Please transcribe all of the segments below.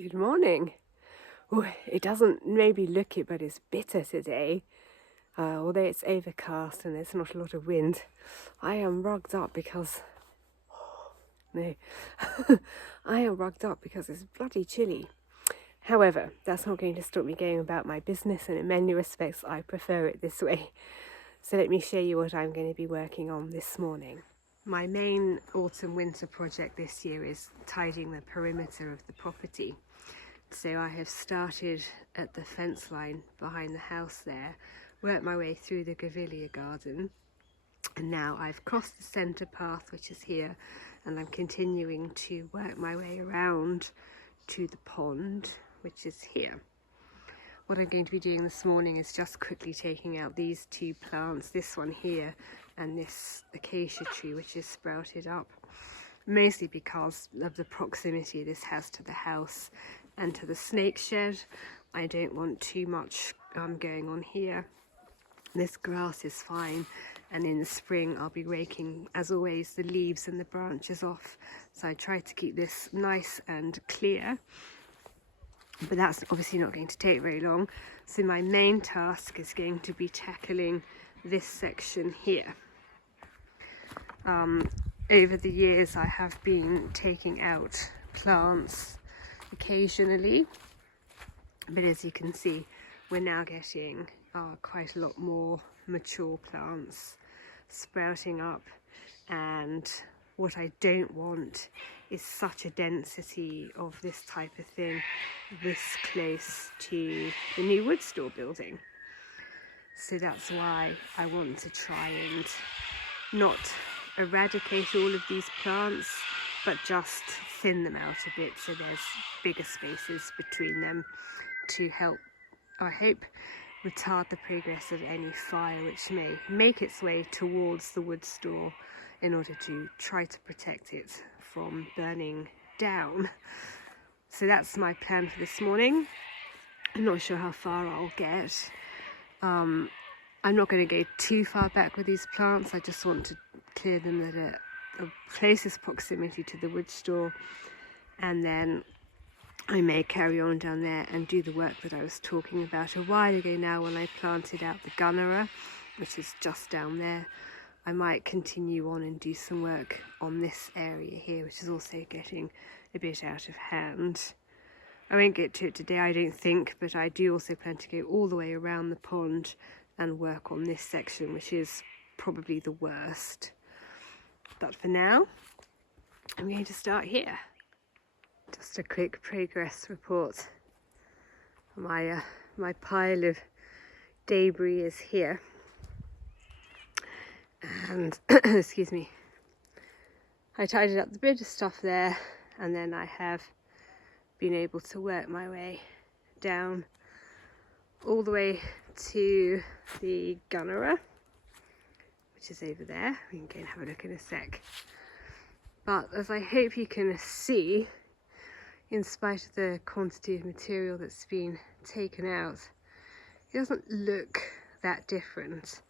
Good morning. Oh, it doesn't maybe look it, but it's bitter today. Although it's overcast and there's not a lot of wind, I am rugged up because no, I am rugged up because it's bloody chilly. However, that's not going to stop me going about my business, and in many respects, I prefer it this way. So let me show you what I'm going to be working on this morning. My main autumn-winter project this year is tidying the perimeter of the property. So I have started at the fence line behind the house there, worked my way through the grevillea garden, and now I've crossed the centre path, which is here, and I'm continuing to work my way around to the pond, which is here. What I'm going to be doing this morning is just quickly taking out these two plants, this one here and this acacia tree which is sprouted up, mostly because of the proximity this has to the house and to the snake shed. I don't want too much going on here. This grass is fine, and in the spring I'll be raking, as always, the leaves and the branches off, so I try to keep this nice and clear. But that's obviously not going to take very long, so my main task is going to be tackling this section here. Over the years I have been taking out plants occasionally, but as you can see, we're now getting quite a lot more mature plants sprouting up, and what I don't want is such a density of this type of thing this close to the new wood store building. So that's why I want to try and not eradicate all of these plants, but just thin them out a bit so there's bigger spaces between them to help, I hope, retard the progress of any fire which may make its way towards the wood store in order to try to protect it from burning down. So that's my plan for this morning. I'm not sure how far I'll get. I'm not going to go too far back with these plants. I just want to clear them at the closest proximity to the wood store, and then I may carry on down there and do the work that I was talking about a while ago now when I planted out the gunnera, which is just down there. I might continue on and do some work on this area here, which is also getting a bit out of hand. I won't get to it today, I don't think, but I do also plan to go all the way around the pond and work on this section, which is probably the worst. But for now, I'm going to start here. Just a quick progress report. My pile of debris is here, and excuse me, I tidied up the bit of stuff there, and then I have been able to work my way down all the way to the gunnera, which is over there. We can go and have a look in a sec. But as I hope you can see, in spite of the quantity of material that's been taken out, it doesn't look that different.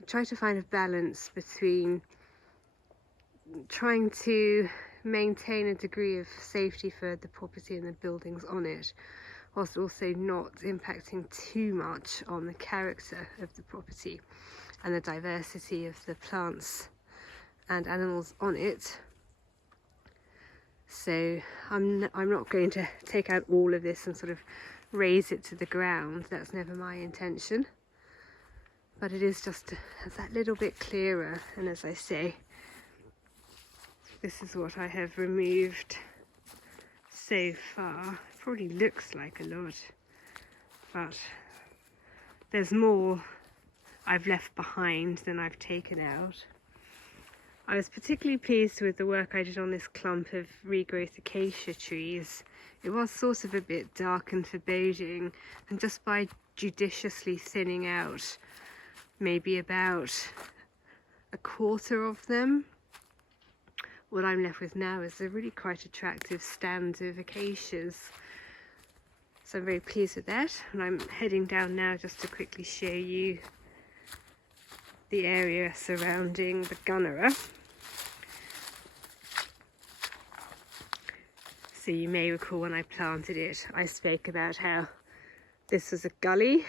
I try to find a balance between trying to maintain a degree of safety for the property and the buildings on it, whilst also not impacting too much on the character of the property and the diversity of the plants and animals on it. So I'm not going to take out all of this and sort of raise it to the ground. That's never my intention. But it is just that little bit clearer, and as I say, this is what I have removed so far. It probably looks like a lot, but there's more I've left behind than I've taken out. I was particularly pleased with the work I did on this clump of regrowth acacia trees. It was sort of a bit dark and foreboding, and just by judiciously thinning out maybe about a quarter of them, what I'm left with now is a really quite attractive stand of acacias. So I'm very pleased with that, and I'm heading down now just to quickly show you the area surrounding the gunnera. So you may recall when I planted it, I spoke about how this was a gully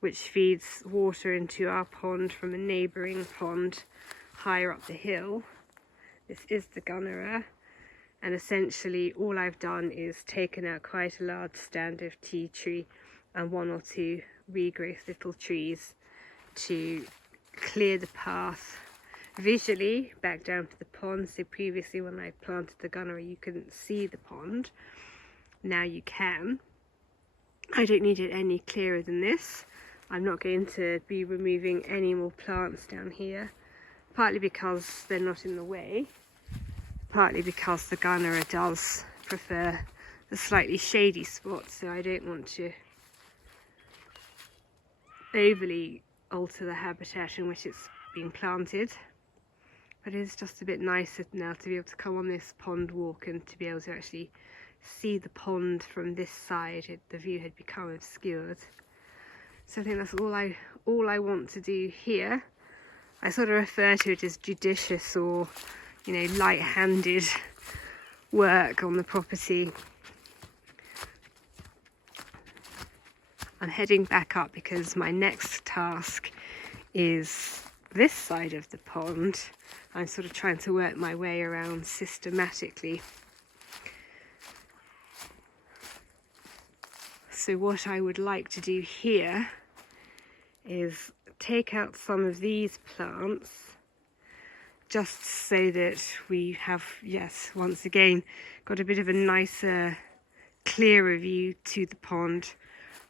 which feeds water into our pond from a neighbouring pond higher up the hill. This is the gunnera, and essentially all I've done is taken out quite a large stand of tea tree and 1 or 2 regrowth little trees to clear the path visually back down to the pond. So previously when I planted the gunnera you couldn't see the pond, now you can. I don't need it any clearer than this. I'm not going to be removing any more plants down here, partly because they're not in the way, partly because the gunnera does prefer the slightly shady spots, so I don't want to overly alter the habitat in which it's been planted. But it's just a bit nicer now to be able to come on this pond walk and to be able to actually see the pond from this side. The view had become obscured. So I think that's all I want to do here. I sort of refer to it as judicious or, you know, light-handed work on the property. I'm heading back up because my next task is this side of the pond. I'm sort of trying to work my way around systematically. So what I would like to do here is take out some of these plants just so that we have, yes, once again, got a bit of a nicer, clearer view to the pond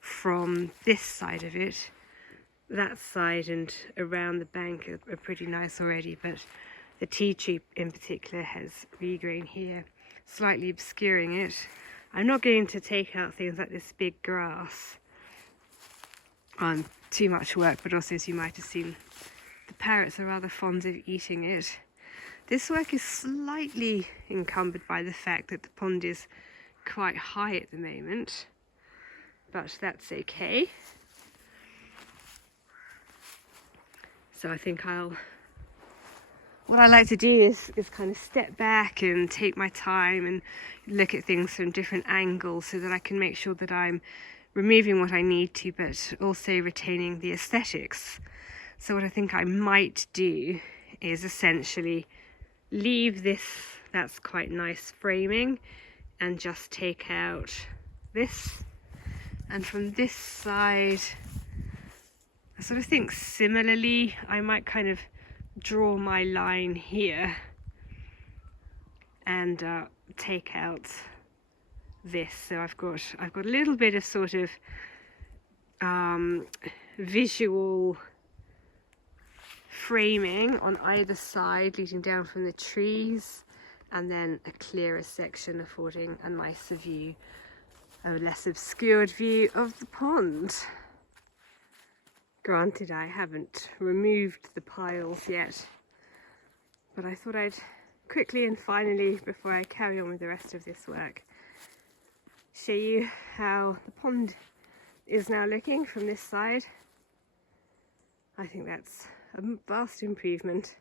from this side of it. That side and around the bank are pretty nice already, but the tea tree in particular has regrown here, slightly obscuring it. I'm not going to take out things like this big grass. Too much work, but also, as you might have seen, the parrots are rather fond of eating it. This work is slightly encumbered by the fact that the pond is quite high at the moment, but that's okay. So I think what I like to do is kind of step back and take my time and look at things from different angles so that I can make sure that I'm removing what I need to, but also retaining the aesthetics. So what I think I might do is essentially leave this, that's quite nice framing, and just take out this. And from this side, I sort of think similarly, I might kind of draw my line here and take out this. So I've got a little bit of sort of visual framing on either side leading down from the trees, and then a clearer section affording a nicer view, a less obscured view of the pond. Granted, I haven't removed the piles yet, but I thought I'd quickly and finally, before I carry on with the rest of this work, show you how the pond is now looking from this side. I think that's a vast improvement.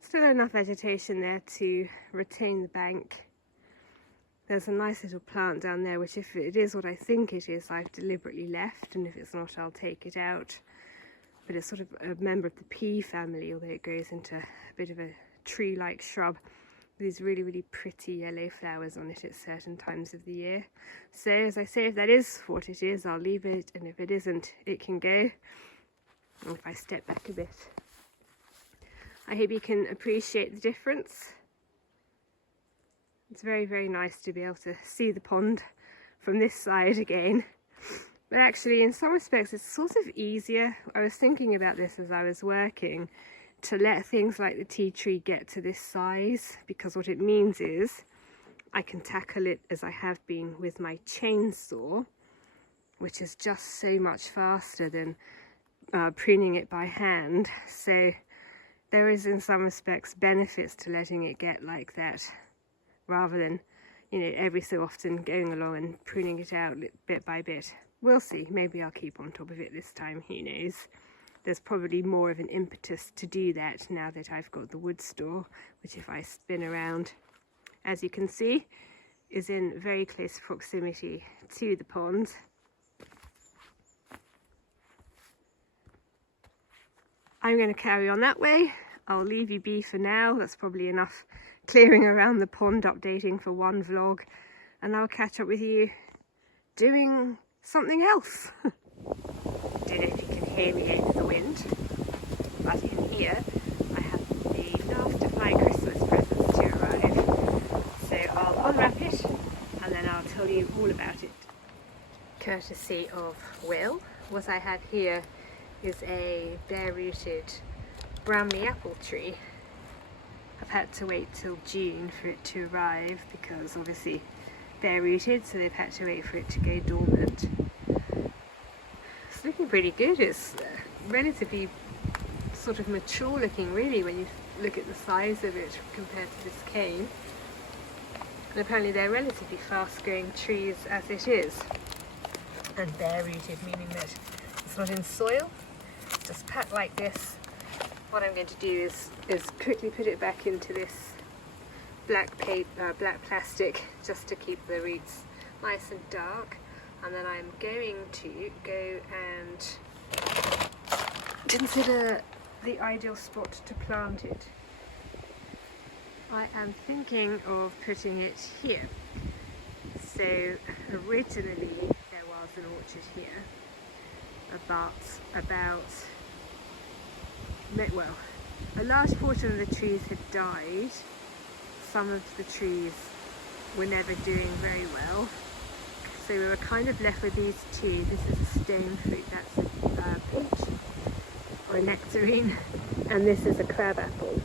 Still enough vegetation there to retain the bank. There's a nice little plant down there, which if it is what I think it is, I've deliberately left, and if it's not, I'll take it out. But it's sort of a member of the pea family, although it grows into a bit of a tree-like shrub with these really, really pretty yellow flowers on it at certain times of the year. So, as I say, if that is what it is, I'll leave it, and if it isn't, it can go. And if I step back a bit, I hope you can appreciate the difference. It's very, very nice to be able to see the pond from this side again. But actually, in some respects, it's sort of easier. I was thinking about this as I was working, to let things like the tea tree get to this size, because what it means is I can tackle it as I have been with my chainsaw, which is just so much faster than pruning it by hand. So there is, in some respects, benefits to letting it get like that, rather than, you know, every so often going along and pruning it out bit by bit. We'll see, maybe I'll keep on top of it this time, who knows. There's probably more of an impetus to do that now that I've got the wood store, which if I spin around as you can see, is in very close proximity to the pond. I'm going to carry on that way. I'll leave you be for now. That's probably enough clearing around the pond, updating for one vlog, and I'll catch up with you doing something else. Don't know if you can hear me over the wind, but in here I have the last of my Christmas presents to arrive. So I'll unwrap it and then I'll tell you all about it. Courtesy of Will, what I have here is a bare-rooted Bramley apple tree. I've had to wait till June for it to arrive because obviously bare-rooted, so they've had to wait for it to go dormant. It's looking pretty good. It's relatively sort of mature looking really when you look at the size of it compared to this cane. And apparently they're relatively fast growing trees as it is. And bare-rooted, meaning that it's not in soil. Just pat like this. What I'm going to do is quickly put it back into this black plastic just to keep the roots nice and dark, and then I'm going to go and consider the ideal spot to plant it. I am thinking of putting it here. So originally there was an orchard here, well, a large portion of the trees had died. Some of the trees were never doing very well, so we were kind of left with these two. This is a stone fruit, that's a peach or a nectarine, and this is a crab apple.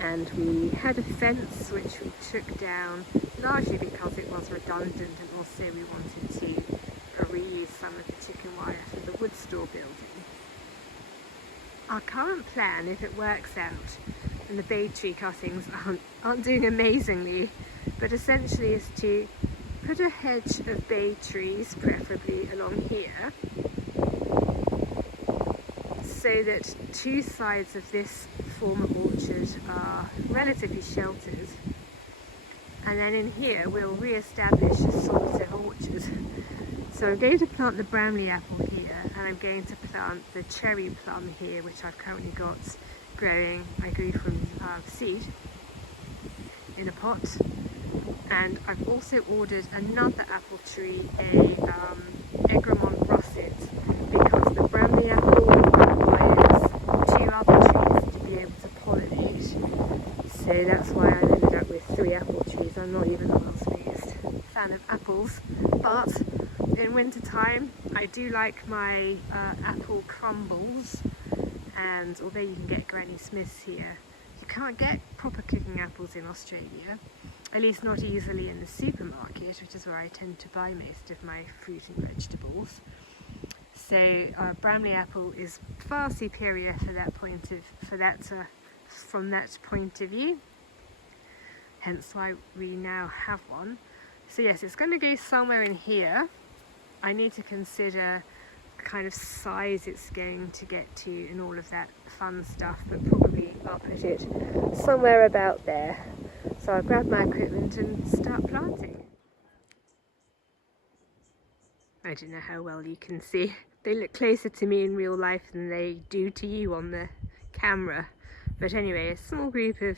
And we had a fence which we took down largely because it was redundant, and also we wanted to reuse some of the chicken wire for the wood store building. Our current plan, if it works out, and the bay tree cuttings aren't doing amazingly, but essentially is to put a hedge of bay trees, preferably along here, so that two sides of this former orchard are relatively sheltered, and then in here we'll re-establish a sort of orchard. So I'm going to plant the Bramley apple here, and I'm going to plant the cherry plum here, which I've currently got growing. I grew from seed in a pot, and I've also ordered another apple tree, a evergreen russet, because the Bramley apple requires two other trees to be able to pollinate. So that's why I ended up with 3 apple trees. I'm not even the world's biggest fan of apples, but in winter time I do like my apple crumbles, and although you can get Granny Smiths here, you can't get proper cooking apples in Australia, at least not easily in the supermarket, which is where I tend to buy most of my fruit and vegetables. So Bramley apple is far superior from that point of view, hence why we now have one. So yes, it's going to go somewhere in here. I need to consider the kind of size it's going to get to and all of that fun stuff, but probably I'll put it somewhere about there. So I'll grab my equipment and start planting. I don't know how well you can see. They look closer to me in real life than they do to you on the camera. But anyway, a small group of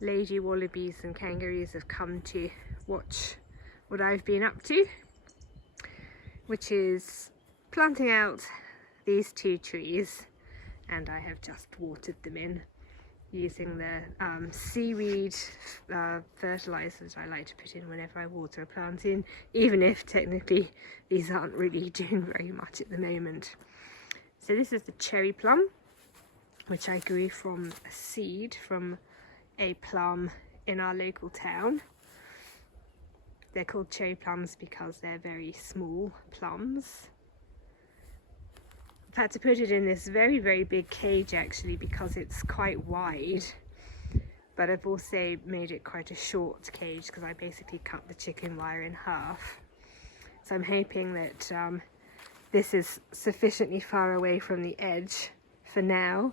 lady wallabies and kangaroos have come to watch what I've been up to, which is planting out these 2 trees, and I have just watered them in using the seaweed fertilizers I like to put in whenever I water a plant in, even if technically these aren't really doing very much at the moment. So this is the cherry plum, which I grew from a seed from a plum in our local town. They're called cherry plums because they're very small plums. I've had to put it in this very, very big cage actually because it's quite wide, but I've also made it quite a short cage because I basically cut the chicken wire in half. So I'm hoping that this is sufficiently far away from the edge for now,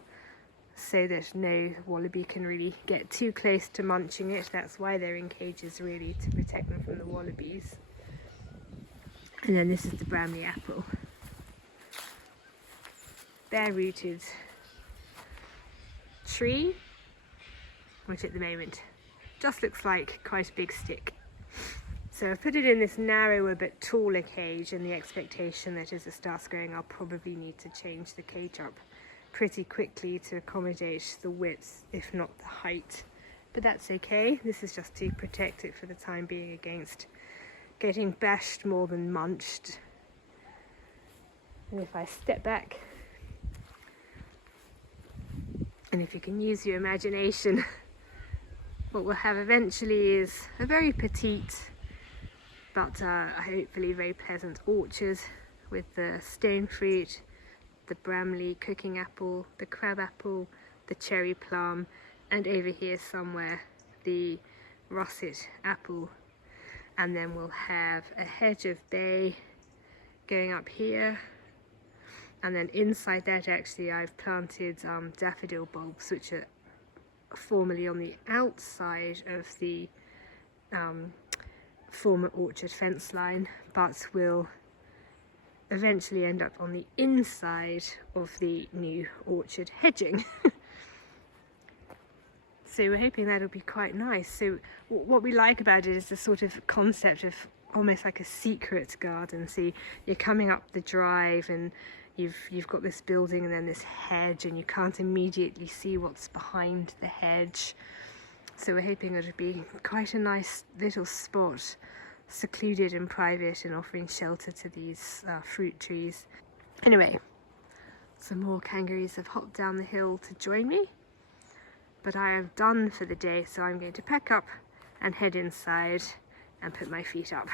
so that no wallaby can really get too close to munching it. That's why they're in cages, really, to protect them from the wallabies. And then this is the Bramley apple. Bare rooted tree, which at the moment just looks like quite a big stick. So I've put it in this narrower but taller cage, and the expectation that as it starts growing I'll probably need to change the cage up pretty quickly to accommodate the width, if not the height. But that's okay, this is just to protect it for the time being against getting bashed more than munched. And if I step back, and if you can use your imagination, what we'll have eventually is a very petite but hopefully very pleasant orchard with the stone fruit, the Bramley cooking apple, the crab apple, the cherry plum, and over here somewhere the russet apple. And then we'll have a hedge of bay going up here, and then inside that actually I've planted daffodil bulbs, which are formerly on the outside of the former orchard fence line, but will eventually end up on the inside of the new orchard hedging. So we're hoping that'll be quite nice. So what we like about it is the sort of concept of almost like a secret garden. So you're coming up the drive and you've got this building and then this hedge, and you can't immediately see what's behind the hedge. So we're hoping it'll be quite a nice little spot, secluded and private, and offering shelter to these fruit trees. Anyway, some more kangaroos have hopped down the hill to join me, but I am done for the day, so I'm going to pack up and head inside and put my feet up.